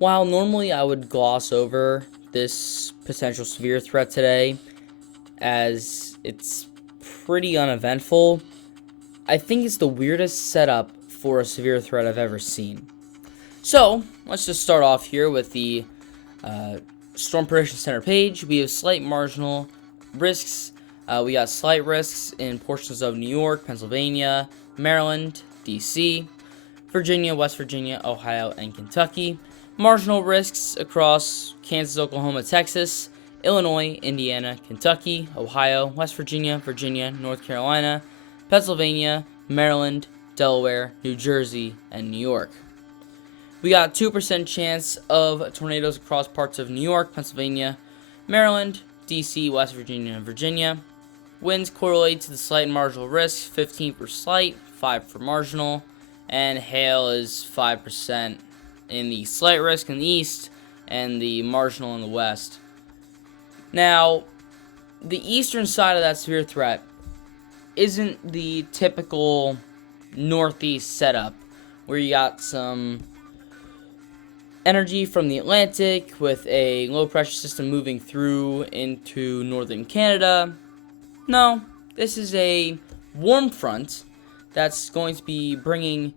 While normally I would gloss over this potential severe threat today, as it's pretty uneventful, I think it's the weirdest setup for a severe threat I've ever seen. So, let's just start off here with the Storm Prediction Center page. We have slight marginal risks. We got slight risks in portions of New York, Pennsylvania, Maryland, D.C., Virginia, West Virginia, Ohio, and Kentucky. Marginal risks across Kansas, Oklahoma, Texas, Illinois, Indiana, Kentucky, Ohio, West Virginia, Virginia, North Carolina, Pennsylvania, Maryland, Delaware, New Jersey, and New York. We got 2% chance of tornadoes across parts of New York, Pennsylvania, Maryland, D.C., West Virginia, and Virginia. Winds correlate to the slight and marginal risk, 15 for slight, 5 for marginal, and hail is 5% in the slight risk in the east and the marginal in the west. Now, the eastern side of that severe threat isn't the typical northeast setup where you got some energy from the Atlantic with a low pressure system moving through into northern Canada. No, this is a warm front that's going to be bringing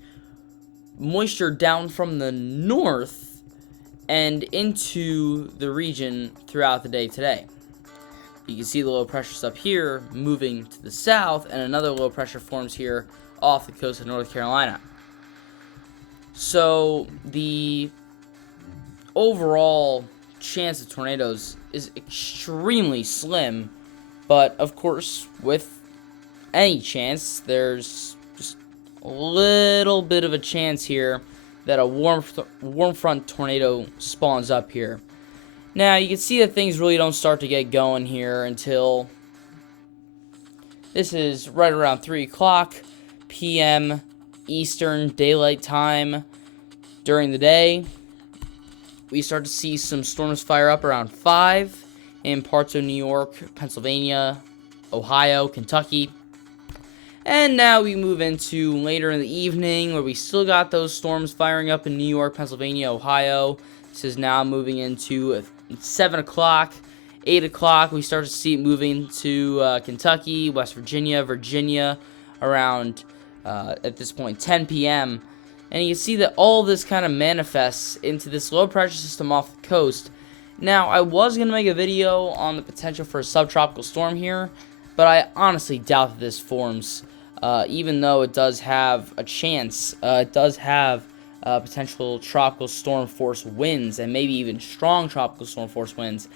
moisture down from the north and into the region throughout the day today. You can see the low pressures up here moving to the south, and another low pressure forms here off the coast of North Carolina. So the overall chance of tornadoes is extremely slim, but of course, with any chance, there's just a little bit of a chance here that a warm front tornado spawns up here. Now, you can see that things really don't start to get going here until this is right around 3 o'clock p.m. Eastern Daylight Time during the day. We start to see some storms fire up around 5 in parts of New York, Pennsylvania, Ohio, Kentucky. And now we move into later in the evening where we still got those storms firing up in New York, Pennsylvania, Ohio. This is now moving into 7 o'clock, 8 o'clock. We start to see it moving to Kentucky, West Virginia, Virginia around, at this point, 10 p.m. And you can see that all this kind of manifests into this low pressure system off the coast. Now, I was going to make a video on the potential for a subtropical storm here, but I honestly doubt that this forms. Even though it does have a chance, it does have potential tropical storm force winds and maybe even strong tropical storm force winds.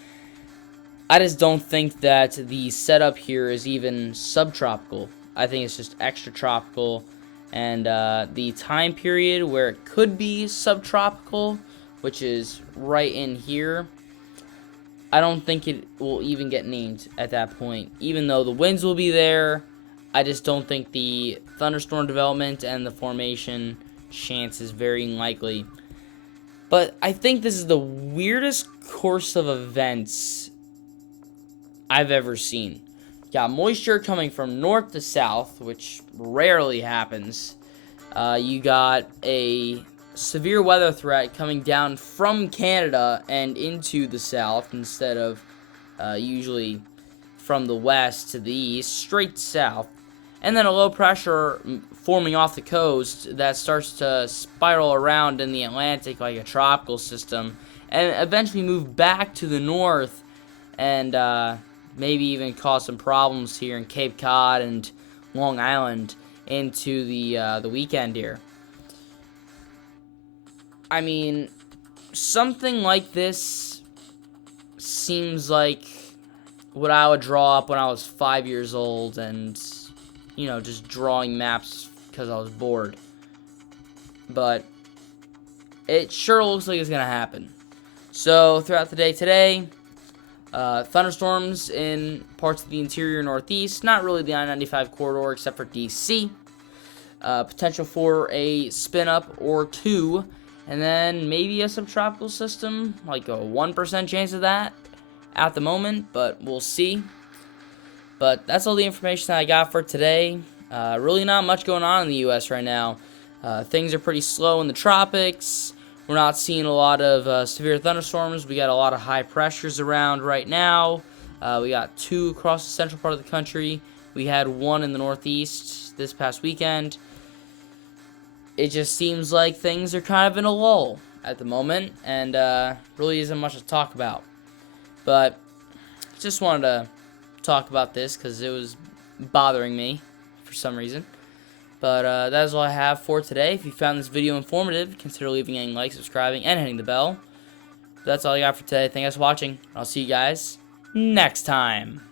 I just don't think that the setup here is even subtropical. I think it's just extratropical, and the time period where it could be subtropical, which is right in here, I don't think it will even get named at that point. Even though the winds will be there, I just don't think the thunderstorm development and the formation chance is very likely. But I think this is the weirdest course of events I've ever seen. You got moisture coming from north to south, which rarely happens. You got a severe weather threat coming down from Canada and into the south instead of usually from the west to the east, straight south. And then a low pressure forming off the coast that starts to spiral around in the Atlantic like a tropical system and eventually move back to the north and maybe even cause some problems here in Cape Cod and Long Island into the weekend here. I mean, something like this seems like what I would draw up when I was 5 years old and, just drawing maps because I was bored. But it sure looks like it's going to happen. So, throughout the day today, thunderstorms in parts of the interior northeast, not really the I-95 corridor except for D.C. Potential for a spin-up or two, and then maybe a subtropical system, like a 1% chance of that at the moment, but we'll see. But that's all the information that I got for today. Really not much going on in the U.S. right now. Things are pretty slow in the tropics. We're not seeing a lot of severe thunderstorms. We got a lot of high pressures around right now. We got 2 across the central part of the country. We had 1 in the northeast this past weekend. It just seems like things are kind of in a lull at the moment, and really isn't much to talk about. But just wanted to talk about this because it was bothering me for some reason. But that is all I have for today. If you found this video informative, consider leaving a like, subscribing, and hitting the bell. But that's all I got for today. Thank you guys for watching. I'll see you guys next time.